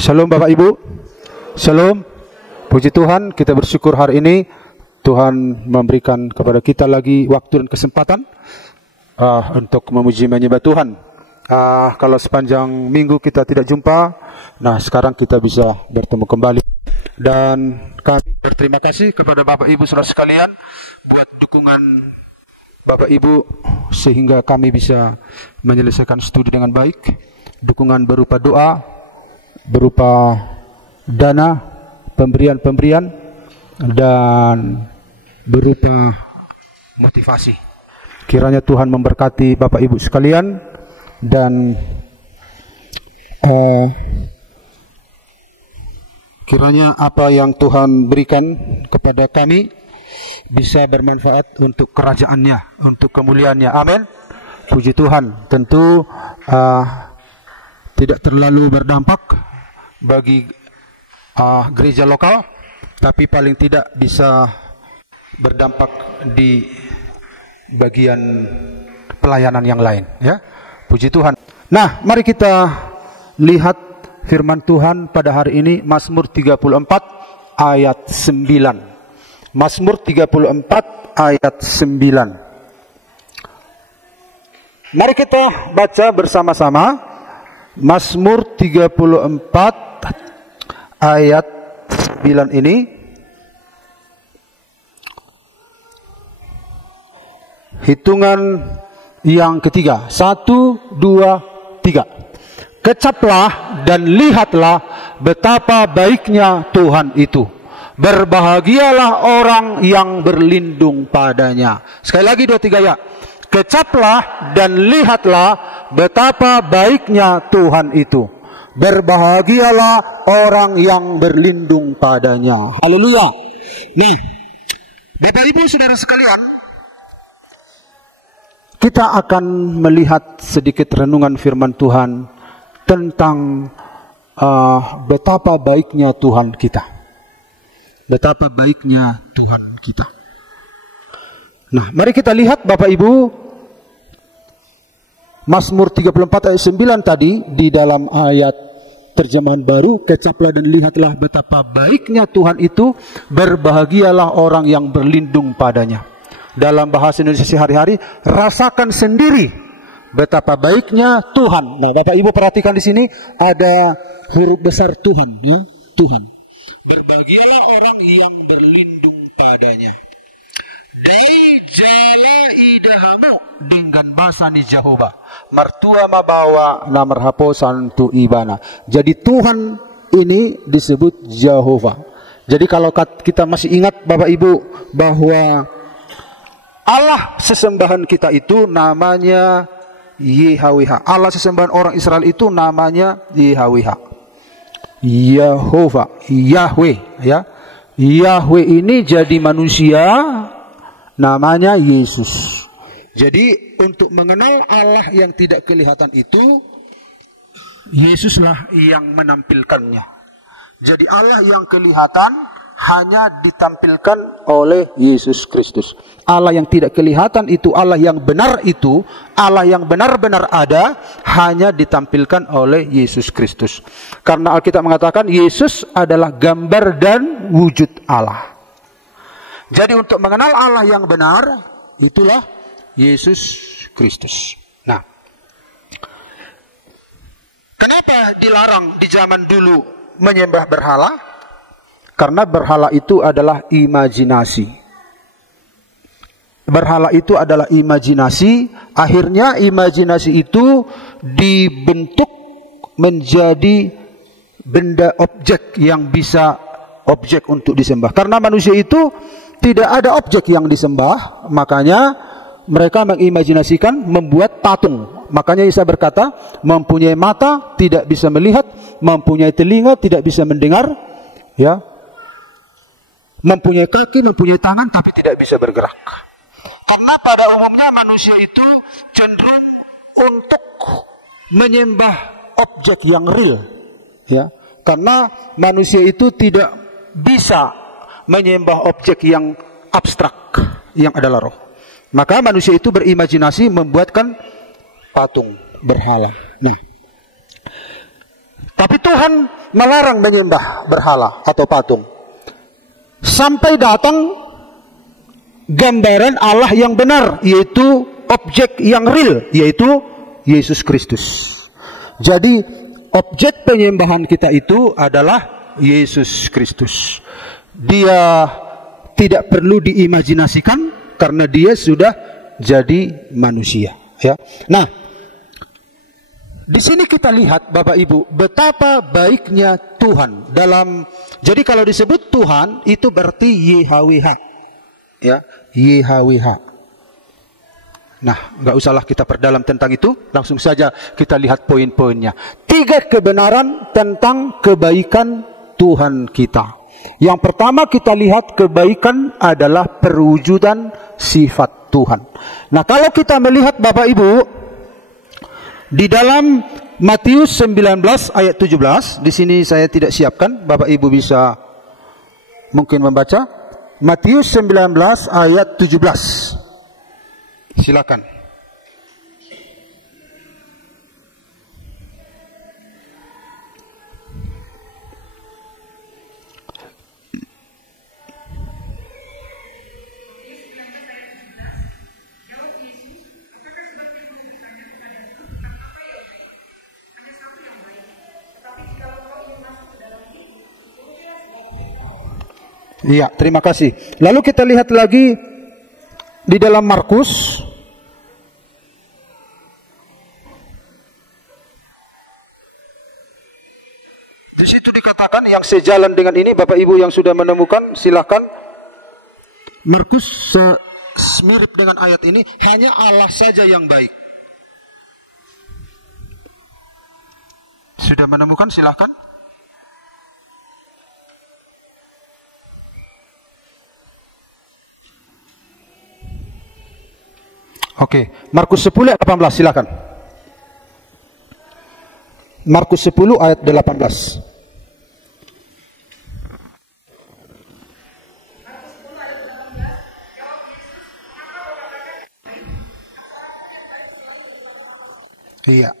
Shalom Bapak Ibu. Shalom. Puji Tuhan, kita bersyukur hari ini Tuhan memberikan kepada kita lagi waktu dan kesempatan untuk memuji menyembah Tuhan. Kalau sepanjang minggu kita tidak jumpa, nah sekarang kita bisa bertemu kembali. Dan kami berterima kasih kepada Bapak Ibu saudara sekalian buat dukungan Bapak Ibu sehingga kami bisa menyelesaikan studi dengan baik. Dukungan berupa doa, berupa dana, pemberian-pemberian, dan berupa motivasi. Kiranya Tuhan memberkati Bapak Ibu sekalian dan kiranya apa yang Tuhan berikan kepada kami bisa bermanfaat untuk kerajaannya, untuk kemuliaannya. Amin. Puji Tuhan. Tentu tidak terlalu berdampak bagi gereja lokal, tapi paling tidak bisa berdampak di bagian pelayanan yang lain, ya. Puji Tuhan. Nah, mari kita lihat firman Tuhan pada hari ini, Mazmur 34 ayat 9. Mazmur 34 ayat 9. Mari kita baca bersama-sama Mazmur 34 ayat 9 ini. Hitungan yang ketiga. 1, 2, 3. Kecaplah dan lihatlah betapa baiknya Tuhan itu. Berbahagialah orang yang berlindung padanya. Sekali lagi 2, 3 ya. Kecaplah dan lihatlah betapa baiknya Tuhan itu. Berbahagialah orang yang berlindung padanya. Haleluya. Nah, Bapak Ibu saudara sekalian, kita akan melihat sedikit renungan firman Tuhan tentang betapa baiknya Tuhan kita. Betapa baiknya Tuhan kita. Nah, mari kita lihat Bapak Ibu, Mazmur 34 ayat 9 tadi di dalam ayat terjemahan baru, kecaplah dan lihatlah betapa baiknya Tuhan itu, berbahagialah orang yang berlindung padanya. Dalam bahasa Indonesia sehari-hari, rasakan sendiri betapa baiknya Tuhan. Nah, Bapak Ibu perhatikan di sini ada huruf besar Tuhan, ya, Tuhan. Berbahagialah orang yang berlindung padanya. Dai jala idahamu dengan bahasa ni Jehovah. Martua mabawa namar haposan tu ibana. Jadi Tuhan ini disebut Jehovah. Jadi kalau kita masih ingat Bapak Ibu bahwa Allah sesembahan kita itu namanya Yahweh. Allah sesembahan orang Israel itu namanya Yahweh. Jehovah, Yahweh, ya. Yahweh ini jadi manusia, namanya Yesus. Jadi untuk mengenal Allah yang tidak kelihatan itu, Yesuslah yang menampilkannya. Jadi Allah yang kelihatan hanya ditampilkan oleh Yesus Kristus. Allah yang tidak kelihatan itu, Allah yang benar itu, Allah yang benar-benar ada, hanya ditampilkan oleh Yesus Kristus. Karena Alkitab mengatakan Yesus adalah gambar dan wujud Allah. Jadi untuk mengenal Allah yang benar, itulah Yesus Kristus. Nah, kenapa dilarang di zaman dulu menyembah berhala? Karena berhala itu adalah imajinasi. Berhala itu adalah imajinasi. Akhirnya imajinasi itu dibentuk menjadi benda objek yang bisa objek untuk disembah. Karena manusia itu tidak ada objek yang disembah, makanya mereka mengimajinasikan membuat patung. Makanya Isa berkata, mempunyai mata tidak bisa melihat, mempunyai telinga tidak bisa mendengar, ya, mempunyai kaki, mempunyai tangan, tapi tidak bisa bergerak. Karena pada umumnya manusia itu cenderung untuk menyembah objek yang real, ya. Karena manusia itu tidak bisa menyembah objek yang abstrak, yang adalah roh. Maka manusia itu berimajinasi membuatkan patung berhala. Nah, Tapi Tuhan melarang menyembah berhala atau patung. Sampai datang gambaran Allah yang benar, yaitu objek yang real, yaitu Yesus Kristus. Jadi objek penyembahan kita itu adalah Yesus Kristus. Dia tidak perlu diimajinasikan karena dia sudah jadi manusia, ya. Nah, di sini kita lihat Bapak Ibu betapa baiknya Tuhan dalam. Jadi kalau disebut Tuhan itu berarti YHWH, ya, YHWH. Nah, nggak usahlah kita perdalam tentang itu, langsung saja kita lihat poin-poinnya. 3 kebenaran tentang kebaikan Tuhan kita. Yang pertama kita lihat kebaikan adalah perwujudan sifat Tuhan. Nah, kalau kita melihat Bapak Ibu di dalam Matius 19 ayat 17, di sini saya tidak siapkan, Bapak Ibu bisa mungkin membaca. Matius 19 ayat 17. Silakan. Iya, terima kasih. Lalu kita lihat lagi di dalam Markus. Di situ dikatakan yang sejalan dengan ini, Bapak Ibu yang sudah menemukan, silakan. Markus mirip dengan ayat ini, hanya Allah saja yang baik. Sudah menemukan, silakan. Oke, Markus 10 ayat 18, silakan. Markus 10 ayat 18. Iya.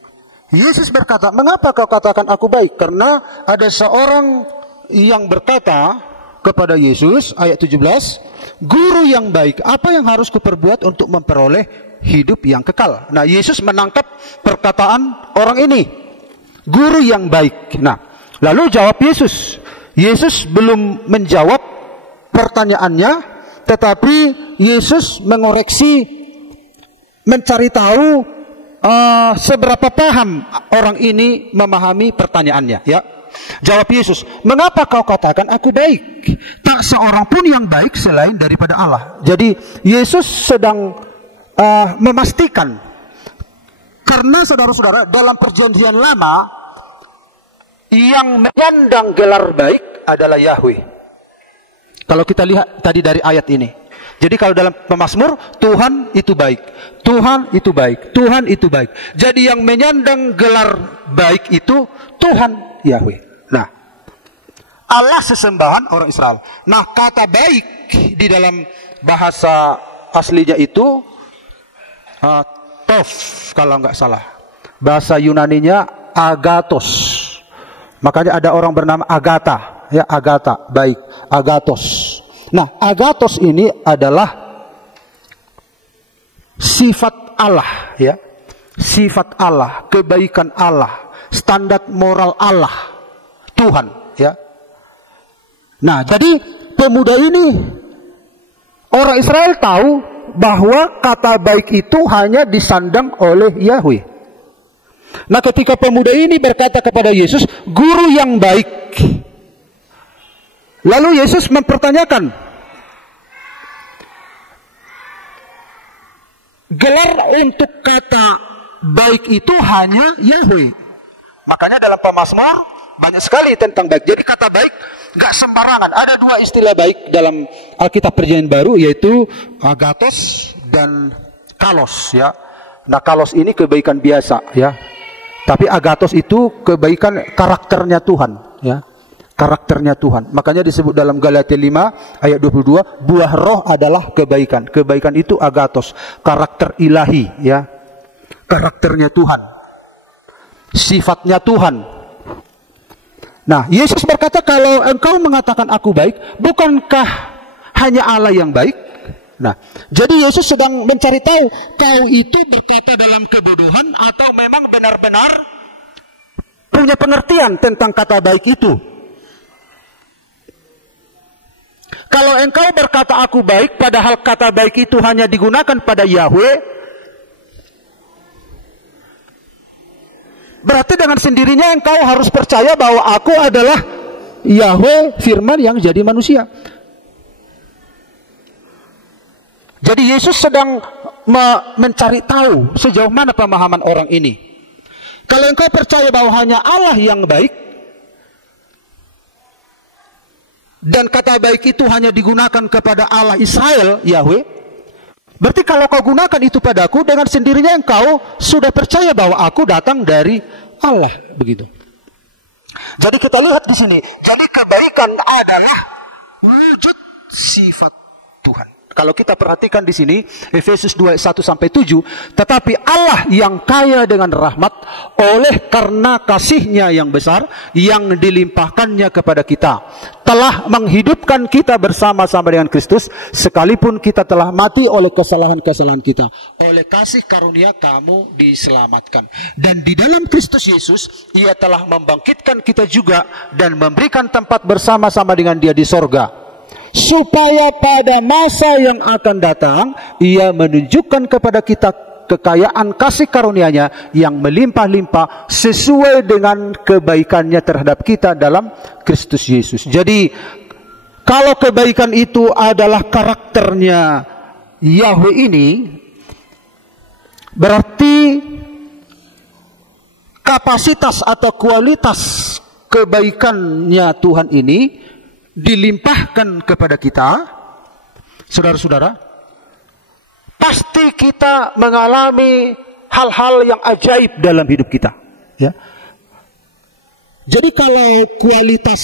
Yesus berkata, "Mengapa kau katakan aku baik?" Karena ada seorang yang berkata kepada Yesus, ayat 17, "Guru yang baik, apa yang harus kuperbuat untuk memperoleh hidup yang kekal?" Nah, Yesus menangkap perkataan orang ini, guru yang baik. Nah, lalu jawab Yesus. Yesus belum menjawab pertanyaannya, tetapi Yesus mengoreksi, mencari tahu seberapa paham orang ini memahami pertanyaannya, ya. Jawab Yesus, "Mengapa kau katakan aku baik? Tak seorang pun yang baik selain daripada Allah." Jadi Yesus sedang memastikan, karena saudara-saudara dalam perjanjian lama yang menyandang gelar baik adalah Yahweh. Kalau kita lihat tadi dari ayat ini. Jadi kalau dalam Pemazmur, Tuhan itu baik, Tuhan itu baik, Tuhan itu baik. Jadi yang menyandang gelar baik itu Tuhan Yahweh. Nah, Allah sesembahan orang Israel. Nah, kata baik di dalam bahasa aslinya itu tov, kalau nggak salah. Bahasa Yunaninya agatos. Makanya ada orang bernama Agatha, ya, Agatha, baik, agatos. Nah, agatos ini adalah sifat Allah, ya. Sifat Allah, kebaikan Allah, standar moral Allah, Tuhan, ya. Nah, jadi pemuda ini, orang Israel tahu bahwa kata baik itu hanya disandang oleh Yahweh. Nah, ketika pemuda ini berkata kepada Yesus, "Guru yang baik." Lalu Yesus mempertanyakan, gelar untuk kata baik itu hanya Yahweh. Makanya dalam Pemazmur banyak sekali tentang baik. Jadi kata baik gak sembarangan. Ada 2 istilah baik dalam Alkitab Perjanjian Baru, yaitu agatos dan kalos, ya. Nah, kalos ini kebaikan biasa, ya. Tapi agatos itu kebaikan karakternya Tuhan, ya. Karakternya Tuhan. Makanya disebut dalam Galatia 5 ayat 22, buah roh adalah kebaikan. Kebaikan itu agatos, karakter ilahi, ya. Karakternya Tuhan. Sifatnya Tuhan. Nah, Yesus berkata, kalau engkau mengatakan aku baik, bukankah hanya Allah yang baik? Nah, jadi Yesus sedang mencari tahu, kau itu berkata dalam kebodohan atau memang benar-benar punya pengertian tentang kata baik itu. Kalau engkau berkata aku baik, padahal kata baik itu hanya digunakan pada Yahweh, berarti dengan sendirinya engkau harus percaya bahwa aku adalah Yahweh firman yang jadi manusia. Jadi Yesus sedang mencari tahu sejauh mana pemahaman orang ini. Kalau engkau percaya bahwa hanya Allah yang baik, dan kata baik itu hanya digunakan kepada Allah Israel, Yahweh, berarti kalau kau gunakan itu padaku, dengan sendirinya engkau sudah percaya bahwa aku datang dari Allah, begitu. Jadi kita lihat di sini, jadi kebaikan adalah wujud sifat Tuhan. Kalau kita perhatikan di sini, Efesus 2:1-7, tetapi Allah yang kaya dengan rahmat, oleh karena kasih-Nya yang besar, yang dilimpahkannya kepada kita, telah menghidupkan kita bersama-sama dengan Kristus, sekalipun kita telah mati oleh kesalahan-kesalahan kita. Oleh kasih karunia kamu diselamatkan. Dan di dalam Kristus Yesus, Ia telah membangkitkan kita juga, dan memberikan tempat bersama-sama dengan Dia di sorga, supaya pada masa yang akan datang Ia menunjukkan kepada kita kekayaan kasih karunia-Nya yang melimpah-limpah sesuai dengan kebaikan-Nya terhadap kita dalam Kristus Yesus. Jadi kalau kebaikan itu adalah karakternya Yahweh ini, berarti kapasitas atau kualitas kebaikannya Tuhan ini dilimpahkan kepada kita, saudara-saudara, pasti kita mengalami hal-hal yang ajaib dalam hidup kita, ya. Jadi kalau kualitas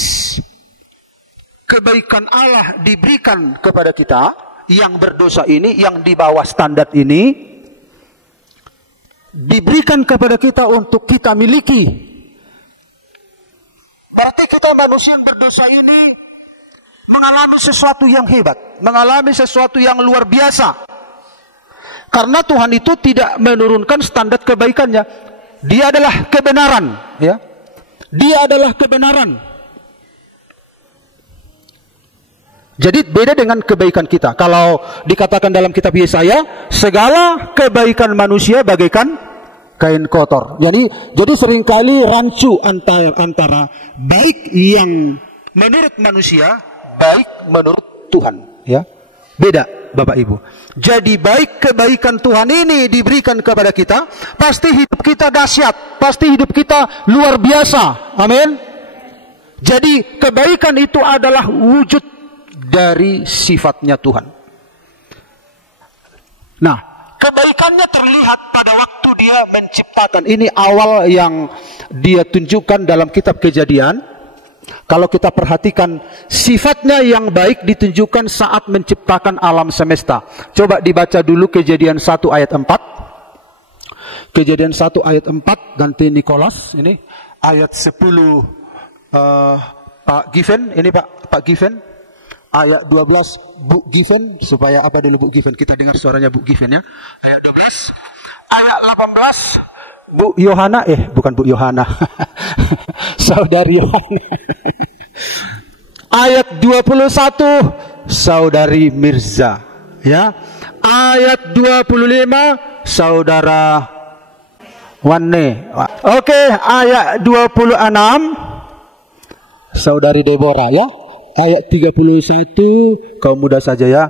kebaikan Allah diberikan kepada kita yang berdosa ini, yang di bawah standar ini, diberikan kepada kita untuk kita miliki, berarti kita manusia yang berdosa ini mengalami sesuatu yang hebat, mengalami sesuatu yang luar biasa. Karena Tuhan itu tidak menurunkan standar kebaikan-Nya. Dia adalah kebenaran, ya. Dia adalah kebenaran. Jadi beda dengan kebaikan kita. Kalau dikatakan dalam kitab Yesaya, segala kebaikan manusia bagaikan kain kotor. Jadi seringkali rancu antara baik yang menurut manusia, baik menurut Tuhan, ya. Beda, Bapak Ibu. Jadi baik kebaikan Tuhan ini diberikan kepada kita, pasti hidup kita dahsyat, pasti hidup kita luar biasa. Amin. Jadi kebaikan itu adalah wujud dari sifatnya Tuhan. Nah, kebaikannya terlihat pada waktu Dia menciptakan. Ini awal yang Dia tunjukkan dalam kitab Kejadian. Kalau kita perhatikan, sifatnya yang baik ditunjukkan saat menciptakan alam semesta. Coba dibaca dulu Kejadian 1 ayat 4. Kejadian 1 ayat 4, ganti Nikolas. Ini ayat 10, Pak Given. Ini Pak Given. Ayat 12, Bu Given. Supaya apa dulu Bu Given? Kita dengar suaranya Bu Given, ya. Ayat 12. Ayat 18. Bu Yohana, bukan Bu Yohana. Saudari Yohana. Ayat 21, Saudari Mirza, ya. Ayat 25, Saudara Wane. Oke, ayat 26, Saudari Deborah, ya. Ayat 31, kaum muda saja, ya,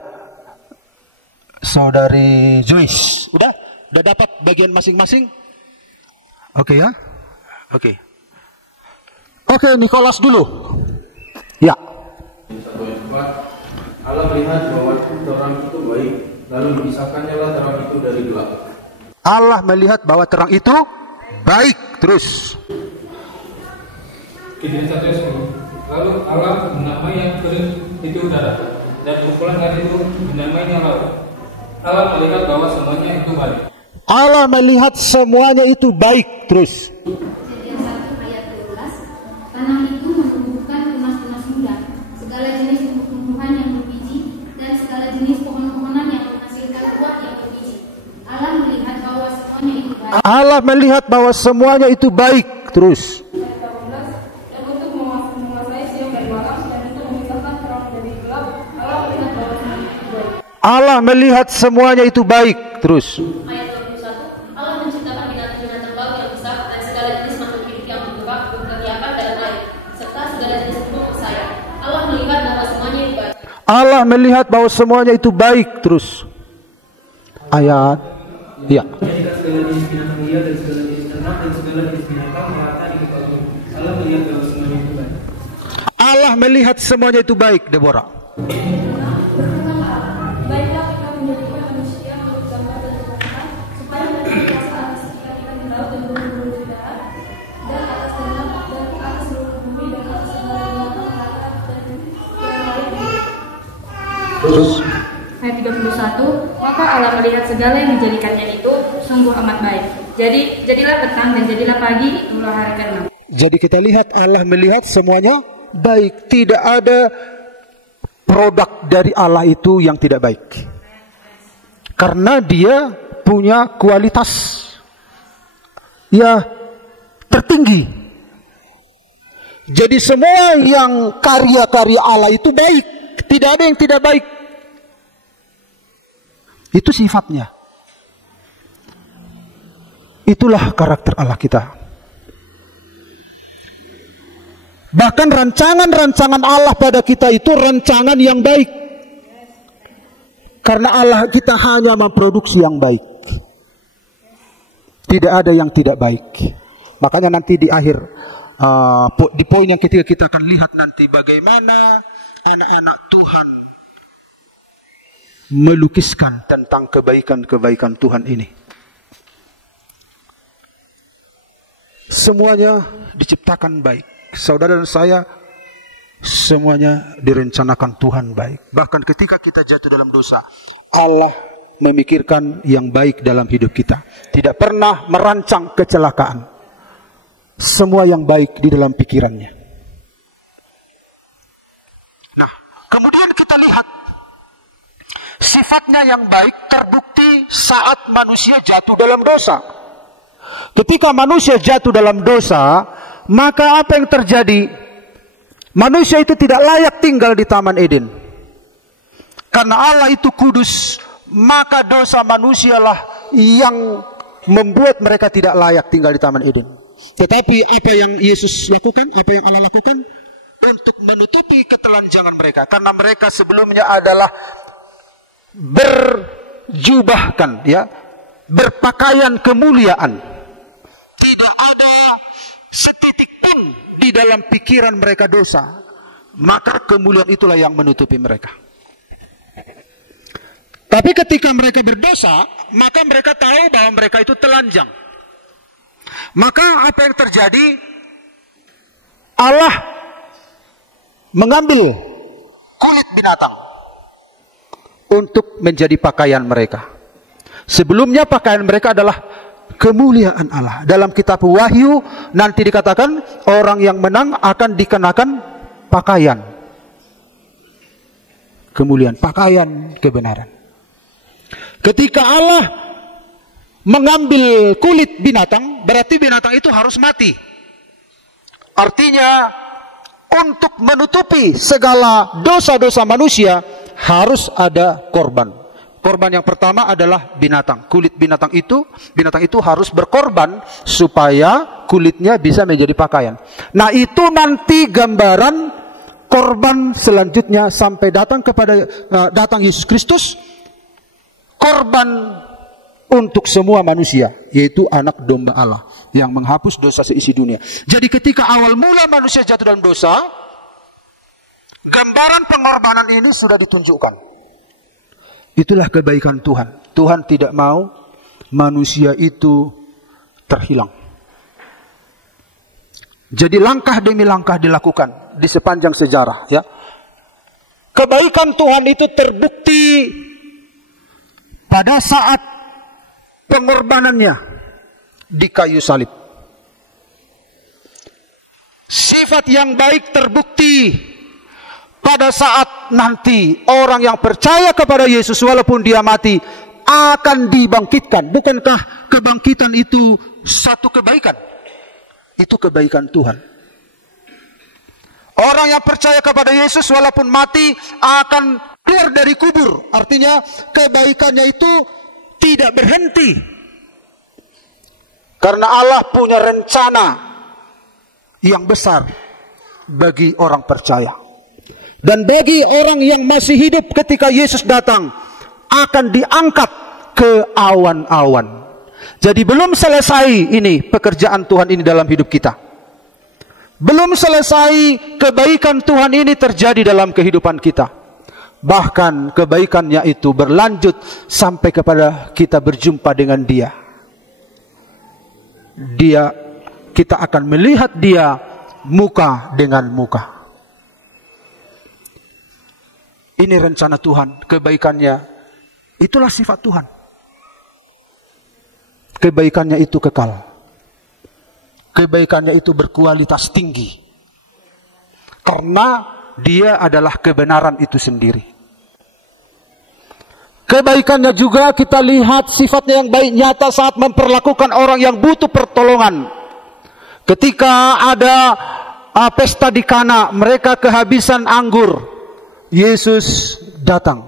Saudari Joyce. Udah dapat bagian masing-masing? Oke, ya. Oke, Nikolas dulu. Ya. Allah melihat bahwa terang itu baik, lalu memisahkannya lah terang itu dari gelap. Allah melihat bahwa terang itu baik, terus. Kejadian 1:10. Lalu Allah menamai yang kering itu udara, dan kumpulan air itu dinamainya laut. Allah melihat bahwa semuanya itu baik. Allah melihat semuanya itu baik, terus. Kejadian 1 ayat 12, tanah itu Allah melihat bahwa semuanya itu baik. Terus. Allah melihat semuanya itu baik. Terus. Ayat 21, Allah menciptakan binatang-binatang laut yang besar dan segala jenis makhluk hidup yang bergerak, berkeliaran dalam air, serta segala jenis burung bersayap. Allah melihat bahwa semuanya itu baik. Allah melihat bahwa semuanya itu baik. Terus. Ayat. Ya. Jika segala jenis binatang liar dan segala jenis ternak dan segala jenis binatang merata di muka bumi. Allah melihat bahwa semuanya itu baik. Allah melihat semuanya itu baik, Deborah. Baiklah kita menjadikan manusia menurut gambar dan rupa supaya mereka berkuasa atas ikan-ikan di laut dan burung-burung di darat dan atas tanah dan atas seluruh bumi dan atas segala binatang melata dan yang lain. Terus. Ayat 31, maka Allah melihat segala yang dijadikannya itu sungguh amat baik. Jadilah petang dan jadilah pagi, itulah hari ke-6. Jadi kita lihat Allah melihat semuanya baik. Tidak ada produk dari Allah itu yang tidak baik. Karena dia punya kualitas ya tertinggi. Jadi semua yang karya-karya Allah itu baik. Tidak ada yang tidak baik. Itu sifatnya. Itulah karakter Allah kita. Bahkan rancangan-rancangan Allah pada kita itu rancangan yang baik. Karena Allah kita hanya memproduksi yang baik. Tidak ada yang tidak baik. Makanya nanti di akhir, di poin yang ketiga kita akan lihat nanti bagaimana anak-anak Tuhan melukiskan tentang kebaikan-kebaikan Tuhan ini. Semuanya diciptakan baik. Saudara dan saya, semuanya direncanakan Tuhan baik. Bahkan ketika kita jatuh dalam dosa, Allah memikirkan yang baik dalam hidup kita. Tidak pernah merancang kecelakaan. Semua yang baik di dalam pikirannya. Nah, kemudian kita lihat sifatnya yang baik terbukti saat manusia jatuh dalam dosa. Ketika manusia jatuh dalam dosa, maka apa yang terjadi? Manusia itu tidak layak tinggal di Taman Eden. Karena Allah itu kudus, maka dosa manusialah yang membuat mereka tidak layak tinggal di Taman Eden. Tetapi apa yang Yesus lakukan? Apa yang Allah lakukan? Untuk menutupi ketelanjangan mereka. Karena mereka sebelumnya adalah berjubahkan, ya, berpakaian kemuliaan. Tidak ada setitik pun di dalam pikiran mereka dosa. Maka kemuliaan itulah yang menutupi mereka. Tapi ketika mereka berdosa, maka mereka tahu bahwa mereka itu telanjang. Maka apa yang terjadi? Allah mengambil kulit binatang untuk menjadi pakaian mereka. Sebelumnya pakaian mereka adalah kemuliaan Allah. Dalam kitab Wahyu nanti dikatakan orang yang menang akan dikenakan pakaian kemuliaan, pakaian kebenaran. Ketika Allah mengambil kulit binatang, berarti binatang itu harus mati. Artinya untuk menutupi segala dosa-dosa manusia harus ada korban. Korban yang pertama adalah binatang. Kulit binatang itu harus berkorban supaya kulitnya bisa menjadi pakaian. Nah, itu nanti gambaran korban selanjutnya sampai datang Yesus Kristus, korban untuk semua manusia, yaitu anak domba Allah yang menghapus dosa seisi dunia. Jadi ketika awal mula manusia jatuh dalam dosa, gambaran pengorbanan ini sudah ditunjukkan. Itulah kebaikan Tuhan. Tuhan tidak mau manusia itu terhilang. Jadi langkah demi langkah dilakukan di sepanjang sejarah, ya. Kebaikan Tuhan itu terbukti pada saat pengorbanannya di kayu salib. Sifat yang baik terbukti pada saat nanti orang yang percaya kepada Yesus walaupun dia mati, akan dibangkitkan. Bukankah kebangkitan itu satu kebaikan? Itu kebaikan Tuhan. Orang yang percaya kepada Yesus walaupun mati akan keluar dari kubur. Artinya kebaikannya itu tidak berhenti. Karena Allah punya rencana yang besar bagi orang percaya. Dan bagi orang yang masih hidup ketika Yesus datang, akan diangkat ke awan-awan. Jadi belum selesai ini pekerjaan Tuhan ini dalam hidup kita. Belum selesai kebaikan Tuhan ini terjadi dalam kehidupan kita. Bahkan kebaikannya itu berlanjut sampai kepada kita berjumpa dengan Dia. Kita akan melihat Dia muka dengan muka. Ini rencana Tuhan, kebaikannya, itulah sifat Tuhan. Kebaikannya itu kekal. Kebaikannya itu berkualitas tinggi. Karena Dia adalah kebenaran itu sendiri. Kebaikannya juga kita lihat sifatnya yang baik nyata saat memperlakukan orang yang butuh pertolongan. Ketika ada pesta di Kana, mereka kehabisan anggur. Yesus datang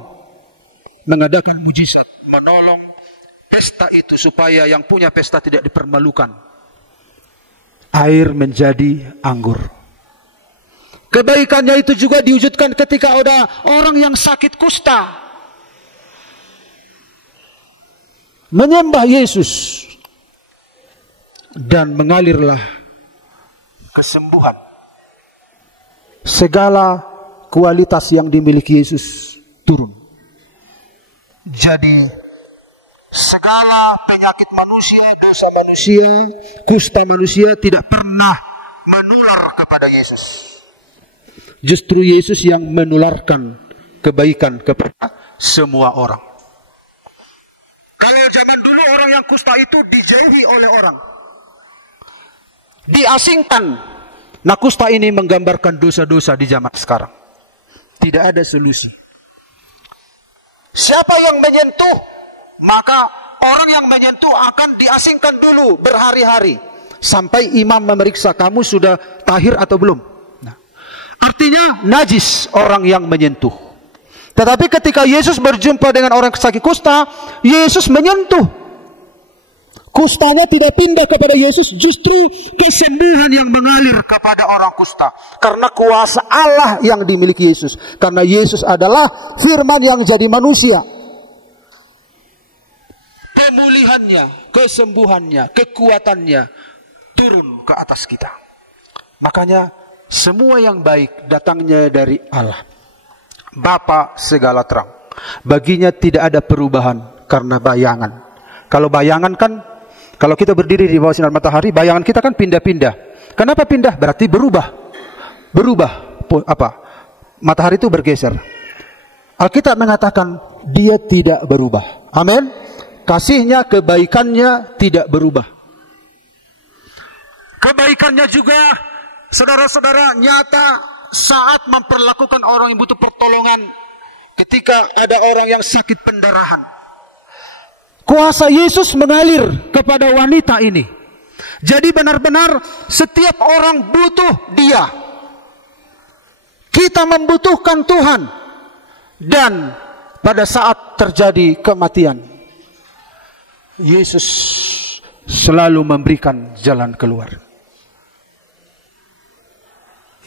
mengadakan mujizat, menolong pesta itu supaya yang punya pesta tidak dipermalukan. Air menjadi anggur. Kebaikannya itu juga diwujudkan ketika ada orang yang sakit kusta menyembah Yesus dan mengalirlah kesembuhan. Segala kualitas yang dimiliki Yesus turun. Jadi segala penyakit manusia, dosa manusia, kusta manusia tidak pernah menular kepada Yesus. Justru Yesus yang menularkan kebaikan kepada semua orang. Kalau zaman dulu orang yang kusta itu dijauhi oleh orang, diasingkan. Nah, kusta ini menggambarkan dosa-dosa di zaman sekarang. Tidak ada solusi. Siapa yang menyentuh, maka orang yang menyentuh akan diasingkan dulu berhari-hari. Sampai imam memeriksa kamu sudah tahir atau belum. Nah, artinya najis orang yang menyentuh. Tetapi ketika Yesus berjumpa dengan orang sakit kusta, Yesus menyentuh. Kustanya tidak pindah kepada Yesus, justru kesembuhan yang mengalir kepada orang kusta. Karena kuasa Allah yang dimiliki Yesus. Karena Yesus adalah firman yang jadi manusia. Pemulihannya, kesembuhannya, kekuatannya turun ke atas kita. Makanya semua yang baik datangnya dari Allah, Bapa segala terang. Baginya tidak ada perubahan karena bayangan. Kalau bayangan kan, kalau kita berdiri di bawah sinar matahari, bayangan kita kan pindah-pindah. Kenapa pindah? Berarti berubah. Berubah. Apa? Matahari itu bergeser. Alkitab mengatakan Dia tidak berubah. Amin. Kasihnya, kebaikannya tidak berubah. Kebaikannya juga, saudara-saudara, nyata saat memperlakukan orang yang butuh pertolongan. Ketika ada orang yang sakit pendarahan, kuasa Yesus mengalir kepada wanita ini. Jadi benar-benar setiap orang butuh Dia. Kita membutuhkan Tuhan. Dan pada saat terjadi kematian, Yesus selalu memberikan jalan keluar.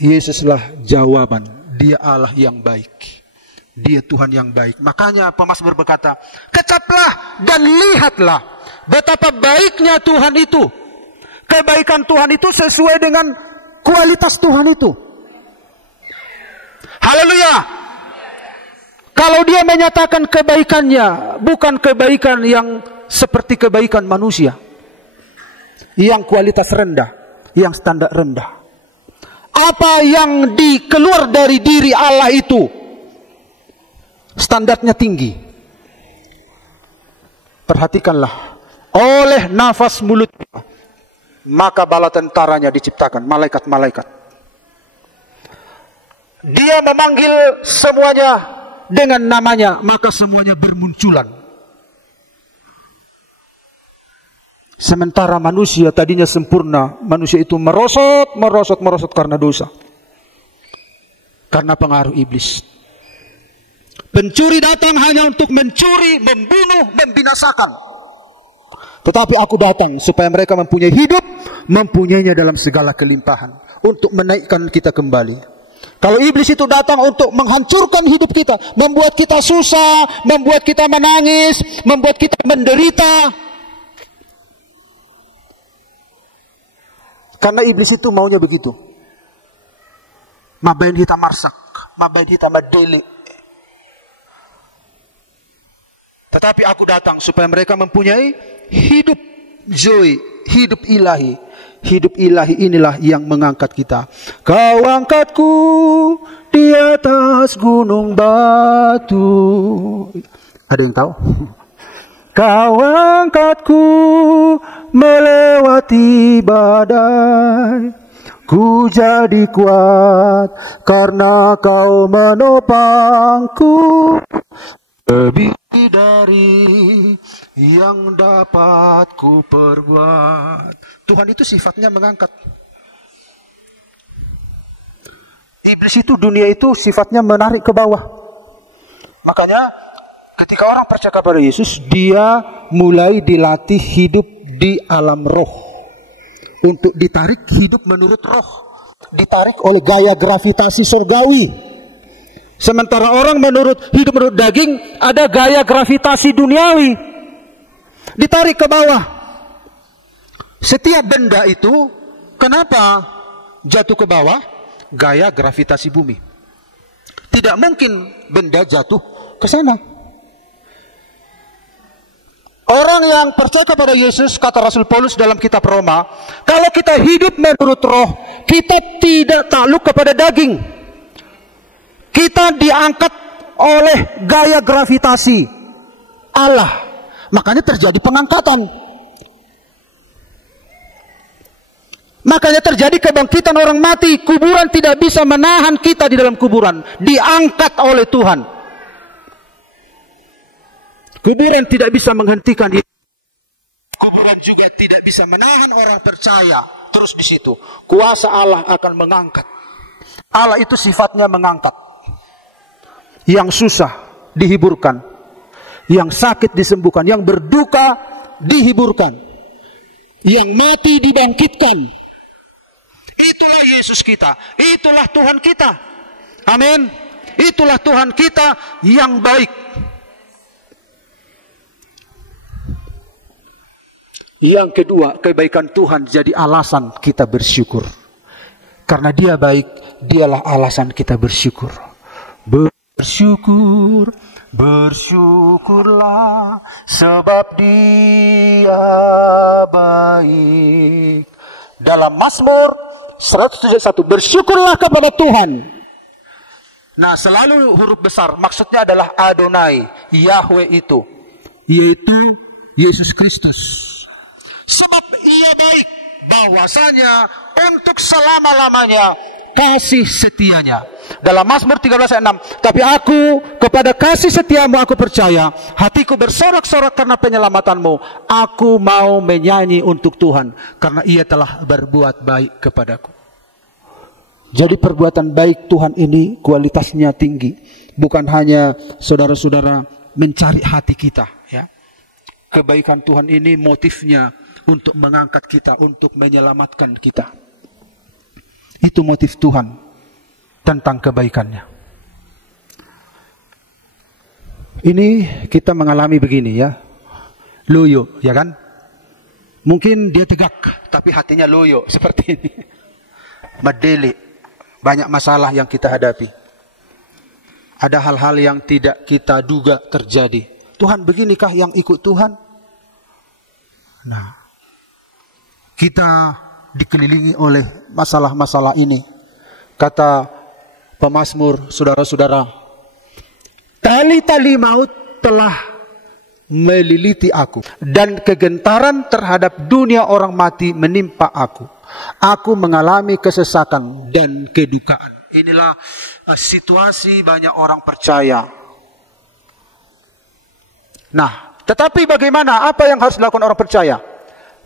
Yesuslah jawaban. Dia Allah yang baik. Dia Tuhan yang baik. Makanya pemazmur berkata, kecaplah dan lihatlah betapa baiknya Tuhan itu. Kebaikan Tuhan itu sesuai dengan kualitas Tuhan itu. Haleluya. Kalau Dia menyatakan kebaikannya, bukan kebaikan yang seperti kebaikan manusia, yang kualitas rendah, yang standar rendah. Apa yang dikeluar dari diri Allah itu standarnya tinggi. Perhatikanlah, oleh nafas mulutnya maka bala tentaranya diciptakan, malaikat-malaikat. Dia memanggil semuanya dengan namanya, maka semuanya bermunculan. Sementara manusia tadinya sempurna, manusia itu merosot karena dosa. Karena pengaruh iblis. Pencuri datang hanya untuk mencuri, membunuh, membinasakan. Tetapi aku datang supaya mereka mempunyai hidup, mempunyainya dalam segala kelimpahan. Untuk menaikkan kita kembali. Kalau iblis itu datang untuk menghancurkan hidup kita, membuat kita susah, membuat kita menangis, membuat kita menderita. Karena iblis itu maunya begitu. Mabain hita marsak, mabain hita madeli. Tetapi aku datang supaya mereka mempunyai hidup zoe, hidup ilahi. Hidup ilahi inilah yang mengangkat kita. Kau angkatku di atas gunung batu. Ada yang tahu? Kau angkatku melewati badai. Ku jadi kuat karena kau menopangku. Lebih dari yang dapat ku perbuat. Tuhan itu sifatnya mengangkat. Iblis itu, dunia itu sifatnya menarik ke bawah. Makanya ketika orang percaya kepada Yesus, dia mulai dilatih hidup di alam roh. Untuk ditarik hidup menurut roh. Ditarik oleh gaya gravitasi surgawi. Sementara orang hidup menurut daging, ada gaya gravitasi duniawi. Ditarik ke bawah. Setiap benda itu, kenapa jatuh ke bawah? Gaya gravitasi bumi. Tidak mungkin benda jatuh ke sana. Orang yang percaya kepada Yesus, kata Rasul Paulus dalam kitab Roma, kalau kita hidup menurut roh, kita tidak takluk kepada daging. Kita diangkat oleh gaya gravitasi Allah. Makanya terjadi pengangkatan. Makanya terjadi kebangkitan orang mati. Kuburan tidak bisa menahan kita di dalam kuburan. Diangkat oleh Tuhan. Kuburan tidak bisa menghentikan itu. Kuburan juga tidak bisa menahan orang percaya. Terus di situ. Kuasa Allah akan mengangkat. Allah itu sifatnya mengangkat. Yang susah dihiburkan, yang sakit disembuhkan, yang berduka dihiburkan, yang mati dibangkitkan. Itulah Yesus kita, itulah Tuhan kita. Amin. Itulah Tuhan kita yang baik. Yang kedua, kebaikan Tuhan jadi alasan kita bersyukur. Karena Dia baik, Dialah alasan kita bersyukur. Bersyukur, bersyukurlah sebab Dia baik. Dalam Mazmur 171, bersyukurlah kepada Tuhan. Nah, selalu huruf besar, maksudnya adalah Adonai, Yahweh itu, yaitu Yesus Kristus. Sebab Ia baik, bahwasanya untuk selama-lamanya kasih setianya. Dalam Mazmur 13 ayat 6, tapi aku kepada kasih setiamu aku percaya, hatiku bersorak-sorak karena penyelamatanmu. Aku mau menyanyi untuk Tuhan karena Ia telah berbuat baik kepadaku. Jadi perbuatan baik Tuhan ini kualitasnya tinggi. Bukan hanya saudara-saudara mencari hati kita, ya. Kebaikan Tuhan ini motifnya untuk mengangkat kita, untuk menyelamatkan kita. Itu motif Tuhan tentang kebaikannya. Ini kita mengalami begini, ya. Loyo, ya kan? Mungkin dia tegak, tapi hatinya loyo seperti ini. Madeli, banyak masalah yang kita hadapi. Ada hal-hal yang tidak kita duga terjadi. Tuhan, beginikah yang ikut Tuhan? Nah, kita dikelilingi oleh masalah-masalah ini. Kata pemazmur, saudara-saudara, tali-tali maut telah meliliti aku, dan kegentaran terhadap dunia orang mati menimpa aku. Aku mengalami kesesakan dan kedukaan. Inilah situasi banyak orang percaya. Nah, tetapi bagaimana? Apa yang harus dilakukan orang percaya?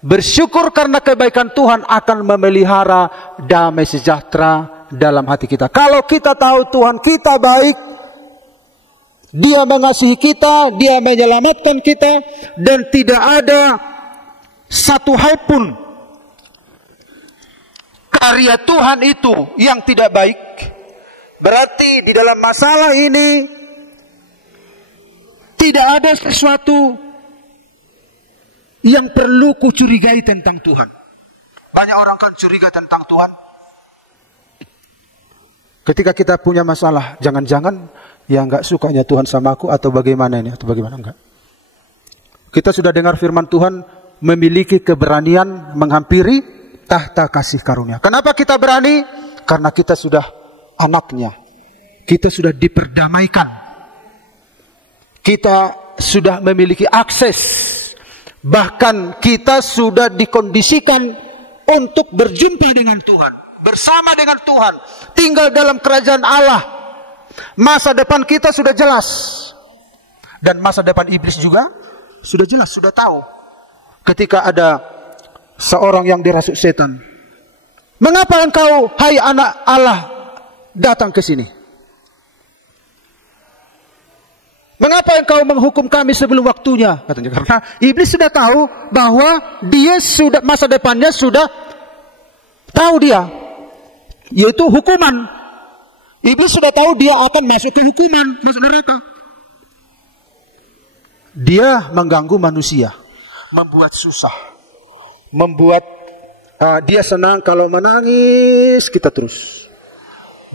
Bersyukur karena kebaikan Tuhan akan memelihara damai sejahtera dalam hati kita. Kalau kita tahu Tuhan kita baik, Dia mengasihi kita, Dia menyelamatkan kita, dan tidak ada satu hal pun karya Tuhan itu yang tidak baik, berarti di dalam masalah ini tidak ada sesuatu yang perlu kucurigai tentang Tuhan. Banyak orang kan curiga tentang Tuhan. Ketika kita punya masalah, jangan-jangan ya nggak sukanya Tuhan sama aku atau bagaimana ini atau bagaimana enggak. Kita sudah dengar firman Tuhan memiliki keberanian menghampiri tahta kasih karunia. Kenapa kita berani? Karena kita sudah anaknya. Kita sudah diperdamaikan. Kita sudah memiliki akses. Bahkan kita sudah dikondisikan untuk berjumpa dengan Tuhan, bersama dengan Tuhan, tinggal dalam kerajaan Allah. Masa depan kita sudah jelas. Dan masa depan iblis juga sudah jelas, sudah tahu. Ketika ada seorang yang dirasuk setan, mengapa engkau, hai anak Allah, datang ke sini? Mengapa engkau menghukum kami sebelum waktunya? Katanya, karena iblis sudah tahu bahwa dia sudah, masa depannya sudah tahu dia, yaitu hukuman. Iblis sudah tahu dia akan masuk ke hukuman, masuk neraka. Dia mengganggu manusia, membuat susah, membuat dia senang kalau menangis, kita terus.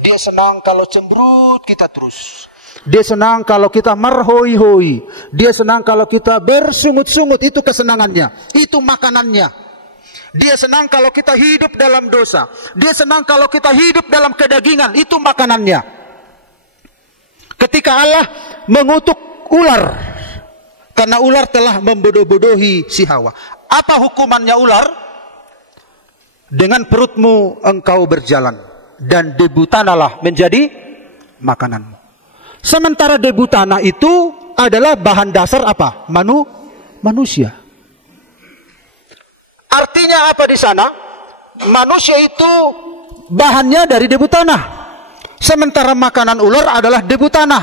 Dia senang kalau cemberut, kita terus. Dia senang kalau kita merhoi-hoi. Dia senang kalau kita bersungut-sungut. Itu kesenangannya, itu makanannya. Dia senang kalau kita hidup dalam dosa. Dia senang kalau kita hidup dalam kedagingan. Itu makanannya. Ketika Allah mengutuk ular, karena ular telah membodoh-bodohi si Hawa. Apa hukumannya ular? Dengan perutmu engkau berjalan, dan debu tanahlah menjadi makananmu. Sementara debu tanah itu adalah bahan dasar apa? Manusia. Artinya apa di sana? Manusia itu bahannya dari debu tanah. Sementara makanan ular adalah debu tanah.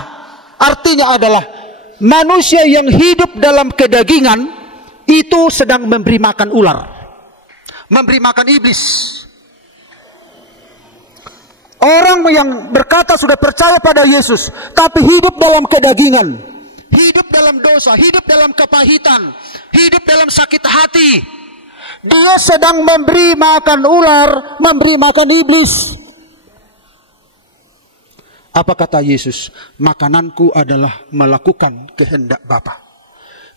Artinya adalah manusia yang hidup dalam kedagingan itu sedang memberi makan ular, memberi makan iblis. Orang yang berkata sudah percaya pada Yesus, tapi hidup dalam kedagingan, hidup dalam dosa, hidup dalam kepahitan, hidup dalam sakit hati, dia sedang memberi makan ular, memberi makan iblis. Apa kata Yesus? Makananku adalah melakukan kehendak Bapa.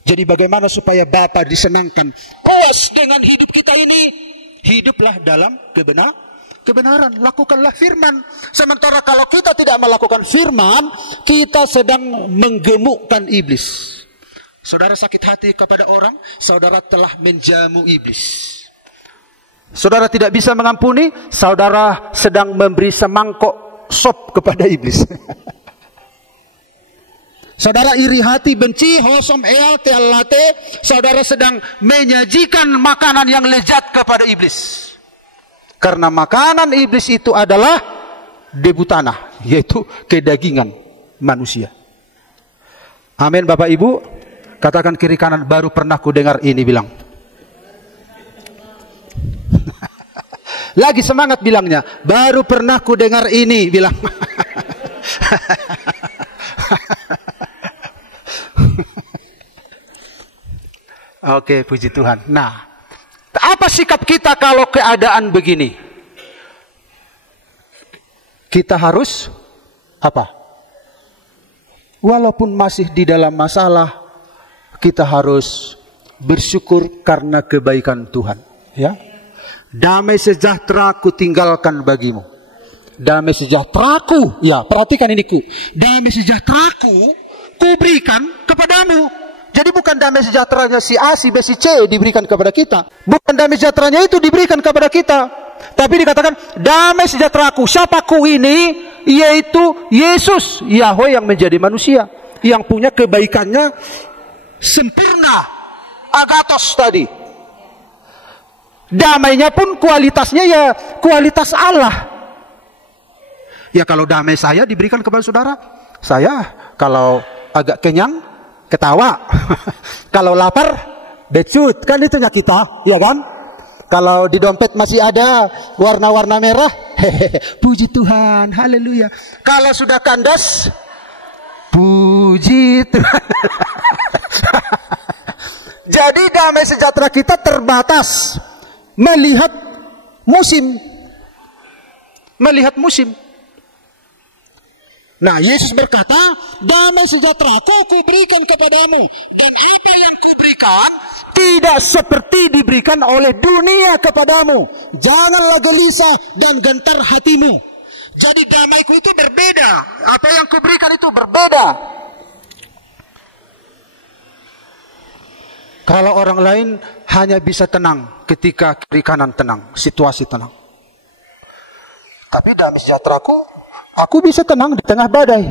Jadi bagaimana supaya Bapa disenangkan? Puas dengan hidup kita ini, hiduplah dalam kebenaran. Lakukanlah firman. Sementara kalau kita tidak melakukan firman, kita sedang menggemukkan iblis. Saudara sakit hati kepada orang, saudara telah menjamu iblis. Saudara tidak bisa mengampuni, saudara sedang memberi semangkok sop kepada iblis. Saudara iri hati, benci, hosom, tealate, saudara sedang menyajikan makanan yang lezat kepada iblis. Karena makanan iblis itu adalah debu tanah, yaitu kedagingan manusia. Amin Bapak Ibu. Katakan kiri kanan, baru pernah ku dengar ini, bilang. Lagi semangat bilangnya, baru pernah ku dengar ini, bilang. Oke, puji Tuhan. Nah, apa sikap kita kalau keadaan begini? Kita harus apa? Walaupun masih di dalam masalah, kita harus bersyukur karena kebaikan Tuhan. Ya, damai sejahtera ku tinggalkan bagimu. Damai sejahteraku, ya perhatikan ini ku. Damai sejahteraku ku berikan kepadamu. Jadi bukan damai sejahteranya si A, si B, si C diberikan kepada kita. Bukan damai sejahteranya itu diberikan kepada kita. Tapi dikatakan damai sejahteraku. Siapaku ini? Yaitu Yesus, Yahweh yang menjadi manusia, yang punya kebaikannya sempurna. Agathos tadi. Damainya pun kualitasnya ya kualitas Allah. Ya kalau damai saya diberikan kepada saudara, saya kalau agak kenyang ketawa. Kalau lapar becut, kan itu kita, ya kan? Kalau di dompet masih ada warna-warna merah, puji Tuhan, haleluya. Kalau sudah kandas, puji Tuhan. Jadi damai sejahtera kita terbatas melihat musim. Melihat musim. Nah, Yesus berkata, damai sejahtera ku berikan kepadamu, dan apa yang kuberikan tidak seperti diberikan oleh dunia kepadamu. Janganlah gelisah dan gentar hatimu. Jadi damaiku itu berbeda. Apa yang kuberikan itu berbeda. Kalau orang lain hanya bisa tenang ketika kiri kanan tenang, situasi tenang. Tapi damai sejahteraku, aku bisa tenang di tengah badai.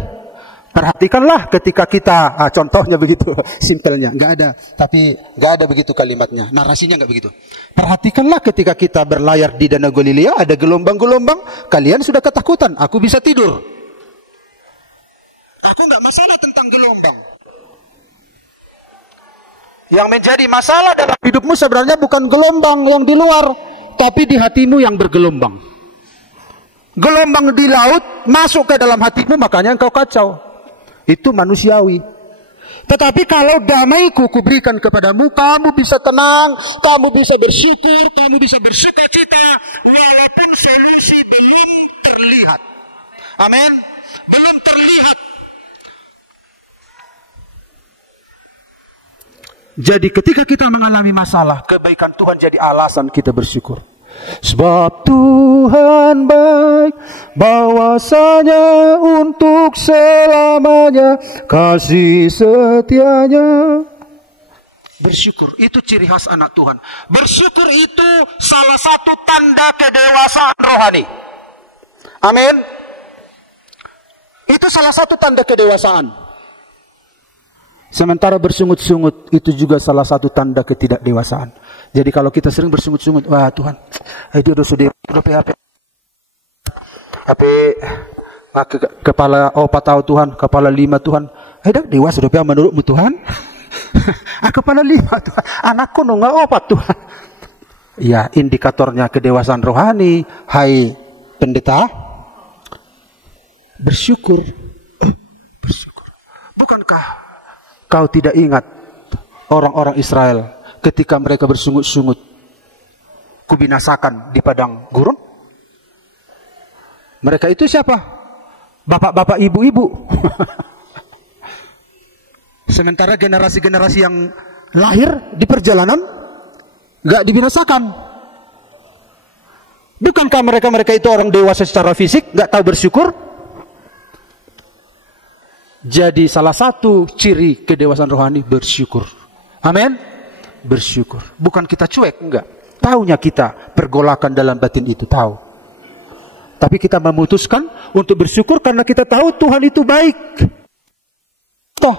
Perhatikanlah ketika kita, contohnya begitu, simpelnya, nggak ada, tapi nggak ada begitu kalimatnya, narasinya nggak begitu. Perhatikanlah ketika kita berlayar di Danau Galilea, ada gelombang-gelombang, kalian sudah ketakutan, aku bisa tidur. Aku nggak masalah tentang gelombang. Yang menjadi masalah dalam hidupmu sebenarnya bukan gelombang yang di luar, tapi di hatimu yang bergelombang. Gelombang di laut masuk ke dalam hatimu, makanya engkau kacau. Itu manusiawi. Tetapi kalau damaiku kuberikan kepadamu, kamu bisa tenang, kamu bisa bersyukur, kamu bisa bersukacita, walaupun solusi belum terlihat. Amin. Belum terlihat. Jadi ketika kita mengalami masalah, kebaikan Tuhan jadi alasan kita bersyukur. Sebab Tuhan baik, bahwasanya untuk selamanya kasih setianya. Bersyukur itu ciri khas anak Tuhan. Bersyukur itu salah satu tanda kedewasaan rohani. Amin. Itu salah satu tanda kedewasaan. Sementara bersungut-sungut itu juga salah satu tanda ketidakdewasaan. Jadi kalau kita sering bersungut-sungut, wah Tuhan, dia udah PHP. Kepala 4 tahun Tuhan, kepala 5 Tuhan. Dah dewasa udah menurutmu Tuhan? Kepala 5 Tuhan, anakku nggak 4 Tuhan. Ya, indikatornya kedewasaan rohani. Hai pendeta, bersyukur. Bersyukur. Bukankah kau tidak ingat orang-orang Israel ketika mereka bersungut-sungut, kubinasakan di padang gurun? Mereka itu siapa? Bapak-bapak, ibu-ibu. Sementara generasi-generasi yang lahir di perjalanan gak dibinasakan. Bukankah mereka itu orang dewasa secara fisik, gak tahu bersyukur? Jadi salah satu ciri kedewasaan rohani bersyukur. Amin. Bersyukur. Bukan kita cuek, enggak. Taunya kita pergolakan dalam batin itu, tahu. Tapi kita memutuskan untuk bersyukur karena kita tahu Tuhan itu baik. Toh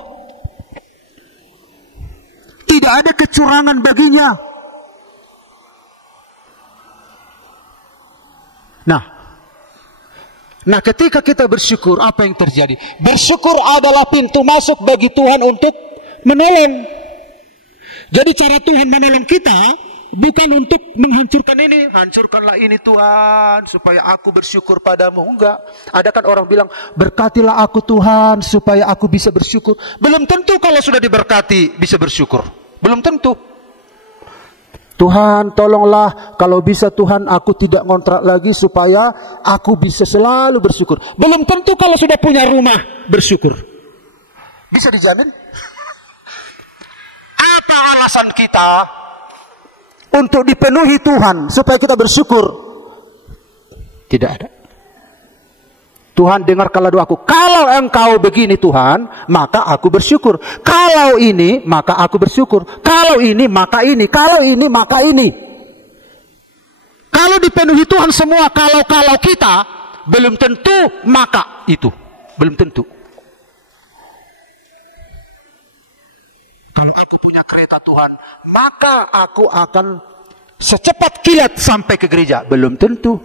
tidak ada kecurangan baginya. Nah, ketika kita bersyukur, apa yang terjadi? Bersyukur adalah pintu masuk bagi Tuhan untuk menolong. Jadi cara Tuhan menolong kita bukan untuk menghancurkan ini. Hancurkanlah ini Tuhan, supaya aku bersyukur padamu. Enggak. Ada kan orang bilang, berkatilah aku Tuhan, supaya aku bisa bersyukur. Belum tentu kalau sudah diberkati bisa bersyukur. Belum tentu. Tuhan tolonglah, kalau bisa Tuhan aku tidak ngontrak lagi supaya aku bisa selalu bersyukur. Belum tentu kalau sudah punya rumah bersyukur. Bisa dijamin? Apa alasan kita untuk dipenuhi Tuhan supaya kita bersyukur? Tidak ada. Tuhan dengarkanlah doaku. Kalau engkau begini Tuhan, maka aku bersyukur. Kalau ini, maka aku bersyukur. Kalau ini, maka ini. Kalau ini, maka ini. Kalau dipenuhi Tuhan semua, kalau kita, belum tentu maka itu. Belum tentu. Kalau aku punya kereta Tuhan, maka aku akan secepat kilat sampai ke gereja? Belum tentu.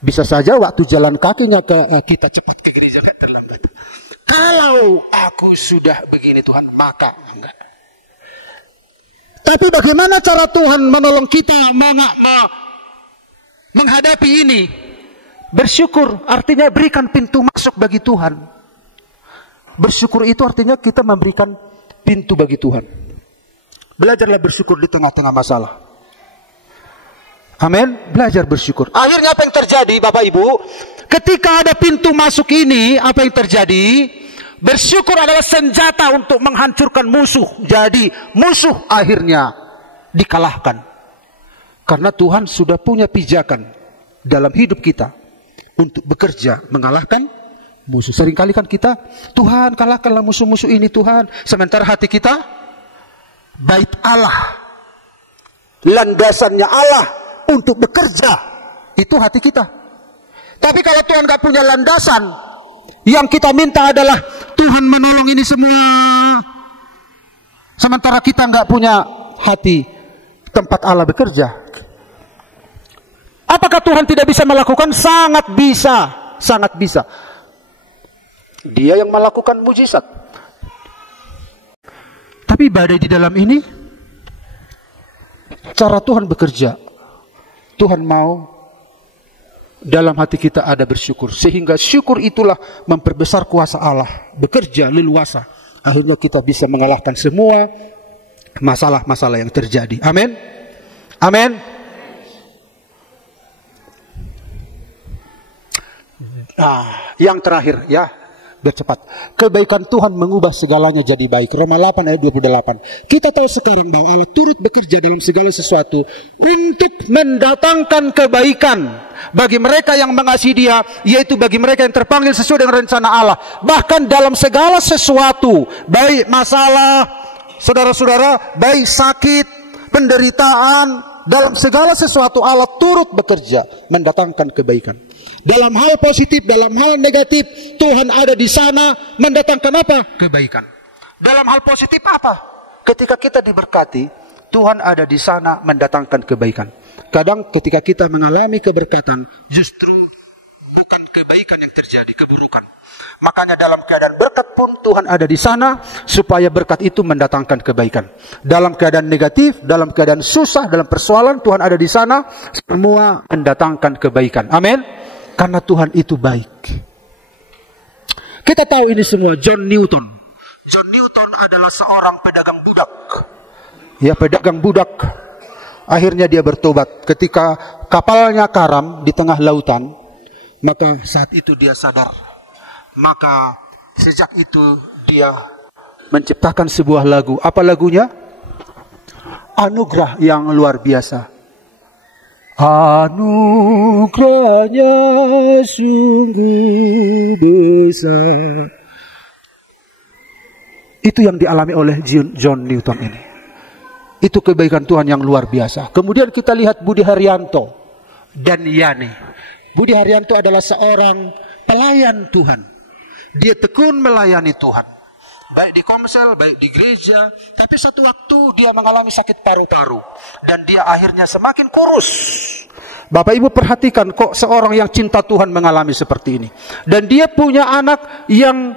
Bisa saja waktu jalan kakinya kita cepat ke gereja, gak terlambat. Kalau aku sudah begini Tuhan, maka enggak. Tapi bagaimana cara Tuhan menolong kita menghadapi ini? Bersyukur artinya berikan pintu masuk bagi Tuhan. Bersyukur itu artinya kita memberikan pintu bagi Tuhan. Belajarlah bersyukur di tengah-tengah masalah. Amin. Belajar bersyukur. Akhirnya apa yang terjadi Bapak Ibu? Ketika ada pintu masuk ini, apa yang terjadi? Bersyukur adalah senjata untuk menghancurkan musuh. Jadi musuh akhirnya dikalahkan. Karena Tuhan sudah punya pijakan dalam hidup kita untuk bekerja mengalahkan musuh. Seringkali kan kita, Tuhan kalahkanlah musuh-musuh ini Tuhan. Sementara hati kita, bait Allah. Landasannya Allah untuk bekerja. Itu hati kita. Tapi kalau Tuhan gak punya landasan, yang kita minta adalah Tuhan menolong ini semua. Sementara kita gak punya hati tempat Allah bekerja. Apakah Tuhan tidak bisa melakukan? Sangat bisa. Sangat bisa. Dia yang melakukan mujizat. Tapi badai di dalam ini, cara Tuhan bekerja, Tuhan mau dalam hati kita ada bersyukur. Sehingga syukur itulah memperbesar kuasa Allah. Bekerja leluasa. Akhirnya kita bisa mengalahkan semua masalah-masalah yang terjadi. Amin. Amin. Yang terakhir ya, bercepat. Kebaikan Tuhan mengubah segalanya jadi baik. Roma 8 ayat 28. Kita tahu sekarang bahwa Allah turut bekerja dalam segala sesuatu untuk mendatangkan kebaikan bagi mereka yang mengasihi Dia, yaitu bagi mereka yang terpanggil sesuai dengan rencana Allah. Bahkan dalam segala sesuatu, baik masalah, saudara-saudara, baik sakit, penderitaan, dalam segala sesuatu Allah turut bekerja mendatangkan kebaikan. Dalam hal positif, dalam hal negatif, Tuhan ada di sana mendatangkan apa? Kebaikan. Dalam hal positif apa? Ketika kita diberkati, Tuhan ada di sana mendatangkan kebaikan. Kadang ketika kita mengalami keberkatan, justru bukan kebaikan yang terjadi, keburukan. Makanya dalam keadaan berkat pun Tuhan ada di sana supaya berkat itu mendatangkan kebaikan. Dalam keadaan negatif, dalam keadaan susah, dalam persoalan, Tuhan ada di sana semua mendatangkan kebaikan. Amin. Karena Tuhan itu baik. Kita tahu ini semua. John Newton. John Newton adalah seorang pedagang budak. Ya, pedagang budak. Akhirnya dia bertobat. Ketika kapalnya karam di tengah lautan, maka saat itu dia sadar. Maka sejak itu dia menciptakan sebuah lagu. Apa lagunya? Anugerah yang luar biasa. Anugerahnya sungguh besar. Itu yang dialami oleh John Newton ini. Itu kebaikan Tuhan yang luar biasa. Kemudian kita lihat Budi Haryanto dan Yani. Budi Haryanto adalah seorang pelayan Tuhan. Dia tekun melayani Tuhan. Baik di komsel, baik di gereja. Tapi satu waktu dia mengalami sakit paru-paru. Dan dia akhirnya semakin kurus. Bapak Ibu perhatikan kok seorang yang cinta Tuhan mengalami seperti ini. Dan dia punya anak yang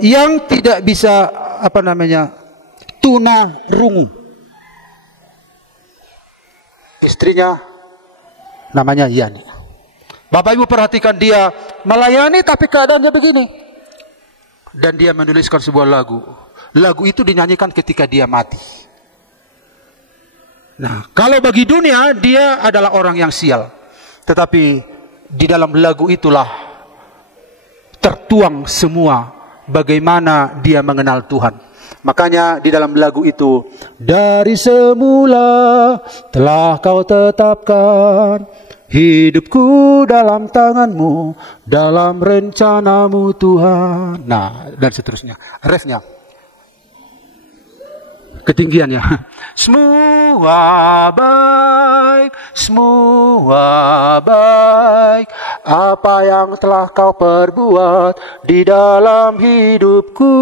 yang tidak bisa tunarungu. Istrinya namanya Yani. Bapak Ibu perhatikan dia melayani tapi keadaannya begini. Dan dia menuliskan sebuah lagu. Lagu itu dinyanyikan ketika dia mati. Nah, kalau bagi dunia dia adalah orang yang sial. Tetapi di dalam lagu itulah tertuang semua bagaimana dia mengenal Tuhan. Makanya di dalam lagu itu, dari semula telah kau tetapkan hidupku dalam tanganmu, dalam rencanamu Tuhan. Nah, dan seterusnya. Refnya. Ketinggiannya. Semua baik apa yang telah kau perbuat di dalam hidupku.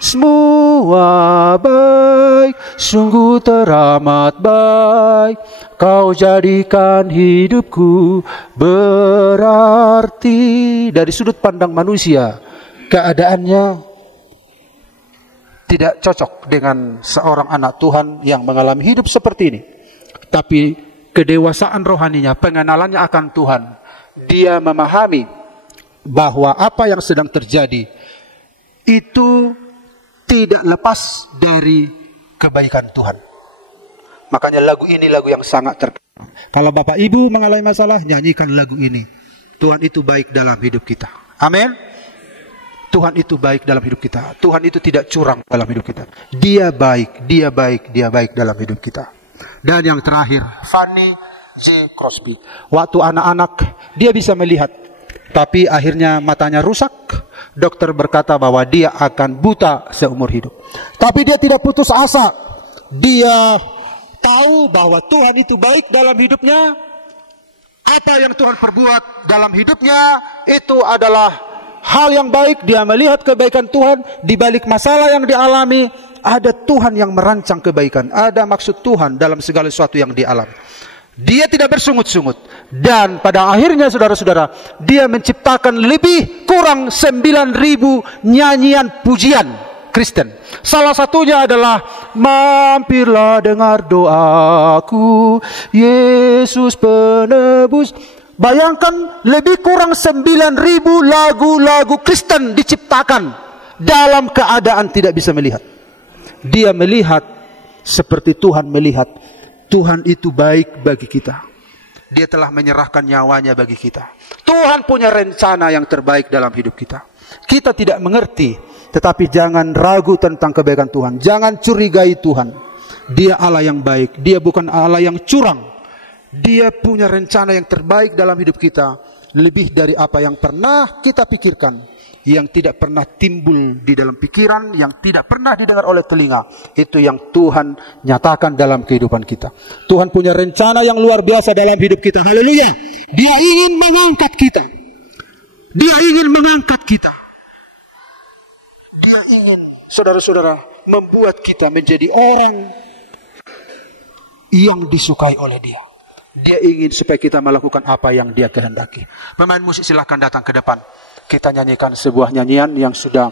Semua baik, sungguh teramat baik, kau jadikan hidupku berarti. Dari sudut pandang manusia, keadaannya tidak cocok dengan seorang anak Tuhan yang mengalami hidup seperti ini. Tapi kedewasaan rohaninya, pengenalannya akan Tuhan, dia memahami bahwa apa yang sedang terjadi itu tidak lepas dari kebaikan Tuhan. Makanya lagu ini lagu yang sangat terkenal. Kalau Bapak Ibu mengalami masalah, nyanyikan lagu ini. Tuhan itu baik dalam hidup kita. Amin. Tuhan itu baik dalam hidup kita. Tuhan itu tidak curang dalam hidup kita. Dia baik, dia baik, dia baik dalam hidup kita. Dan yang terakhir, Fanny J. Crosby. Waktu anak-anak, dia bisa melihat, tapi akhirnya matanya rusak. Dokter berkata bahwa dia akan buta seumur hidup. Tapi dia tidak putus asa. Dia tahu bahwa Tuhan itu baik dalam hidupnya. Apa yang Tuhan perbuat dalam hidupnya itu adalah hal yang baik. Dia melihat kebaikan Tuhan di balik masalah yang dialami. Ada Tuhan yang merancang kebaikan. Ada maksud Tuhan dalam segala sesuatu yang dialami. Dia tidak bersungut-sungut. Dan pada akhirnya saudara-saudara, dia menciptakan lebih kurang 9.000 nyanyian pujian Kristen. Salah satunya adalah, mampirlah dengar doaku, Yesus penebus. Bayangkan, lebih kurang 9.000 lagu-lagu Kristen diciptakan dalam keadaan tidak bisa melihat. Dia melihat seperti Tuhan melihat. Tuhan itu baik bagi kita. Dia telah menyerahkan nyawanya bagi kita. Tuhan punya rencana yang terbaik dalam hidup kita. Kita tidak mengerti, tetapi jangan ragu tentang kebaikan Tuhan. Jangan curigai Tuhan. Dia Allah yang baik. Dia bukan Allah yang curang. Dia punya rencana yang terbaik dalam hidup kita. Lebih dari apa yang pernah kita pikirkan. Yang tidak pernah timbul di dalam pikiran, yang tidak pernah didengar oleh telinga. Itu yang Tuhan nyatakan dalam kehidupan kita. Tuhan punya rencana yang luar biasa dalam hidup kita. Haleluya. Dia ingin mengangkat kita. Dia ingin mengangkat kita. Dia ingin, saudara-saudara, membuat kita menjadi orang yang disukai oleh Dia. Dia ingin supaya kita melakukan apa yang Dia kehendaki. Pemain musik silahkan datang ke depan. Kita nyanyikan sebuah nyanyian yang sudah